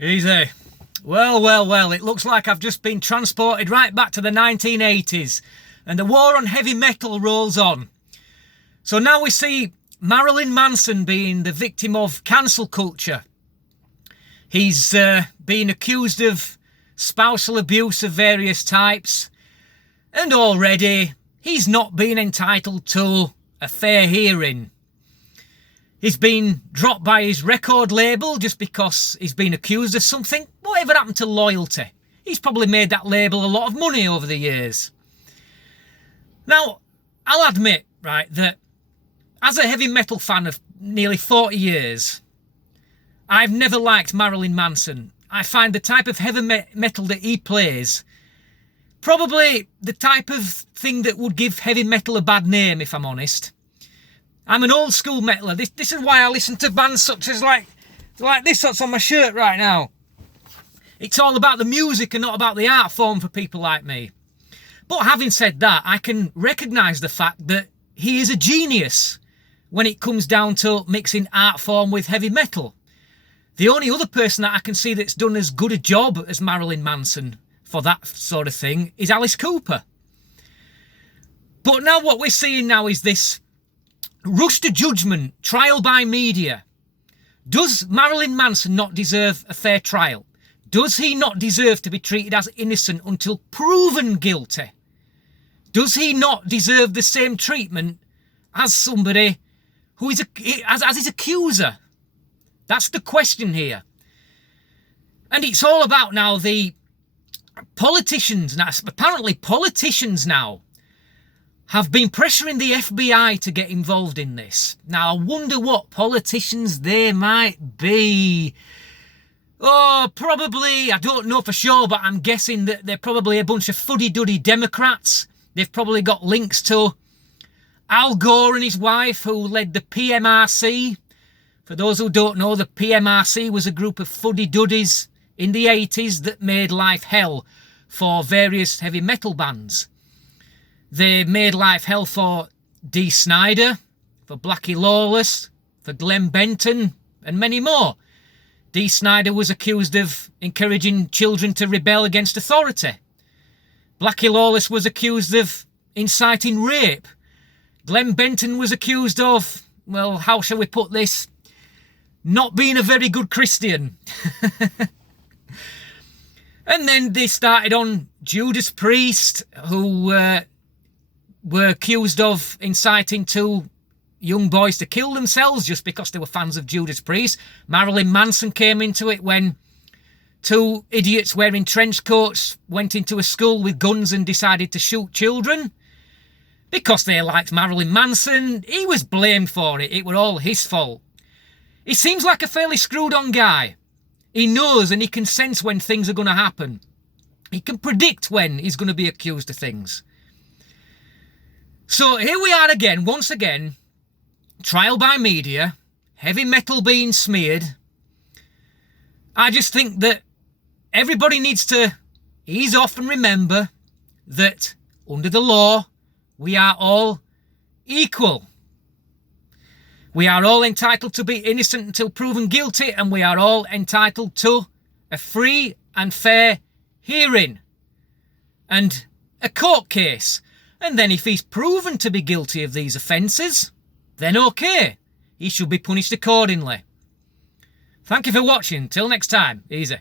Easy. Well, it looks like I've just been transported right back to the 1980s and the war on heavy metal rolls on. So now we see Marilyn Manson being the victim of cancel culture. He's being accused of spousal abuse of various types, and already he's not been entitled to a fair hearing. He's been dropped by his record label just because he's been accused of something. Whatever happened to loyalty? He's probably made that label a lot of money over the years. Now, I'll admit, right, that as a heavy metal fan of nearly 40 years, I've never liked Marilyn Manson. I find the type of heavy metal that he plays probably the type of thing that would give heavy metal a bad name, if I'm honest. I'm an old school metaler. This is why I listen to bands such as like this that's on my shirt right now. It's all about the music and not about the art form for people like me. But having said that, I can recognise the fact that he is a genius when it comes down to mixing art form with heavy metal. The only other person that I can see that's done as good a job as Marilyn Manson for that sort of thing is Alice Cooper. But now what we're seeing now is this rush to judgment, trial by media. Does Marilyn Manson not deserve a fair trial? Does he not deserve to be treated as innocent until proven guilty? Does he not deserve the same treatment as somebody who is as his accuser? That's the question here. And it's all about now the politicians. Now, apparently politicians now have been pressuring the FBI to get involved in this. Now, I wonder what politicians they might be. Oh, probably, I don't know for sure, but I'm guessing that they're probably a bunch of fuddy-duddy Democrats. They've probably got links to Al Gore and his wife, who led the PMRC. For those who don't know, the PMRC was a group of fuddy-duddies in the 80s that made life hell for various heavy metal bands. They made life hell for Dee Snider, for Blackie Lawless, for Glenn Benton, and many more. Dee Snider was accused of encouraging children to rebel against authority. Blackie Lawless was accused of inciting rape. Glenn Benton was accused of, well, how shall we put this? Not being a very good Christian. And then they started on Judas Priest, who were accused of inciting two young boys to kill themselves just because they were fans of Judas Priest. Marilyn Manson came into it when two idiots wearing trench coats went into a school with guns and decided to shoot children. Because they liked Marilyn Manson, he was blamed for it. It were all his fault. He seems like a fairly screwed on guy. He knows and he can sense when things are going to happen. He can predict when he's going to be accused of things. So here we are again, once again, trial by media, heavy metal being smeared. I just think that everybody needs to ease off and remember that under the law, we are all equal. We are all entitled to be innocent until proven guilty, and we are all entitled to a free and fair hearing and a court case. And then if he's proven to be guilty of these offences, then okay, he should be punished accordingly. Thank you for watching. Till next time, easy.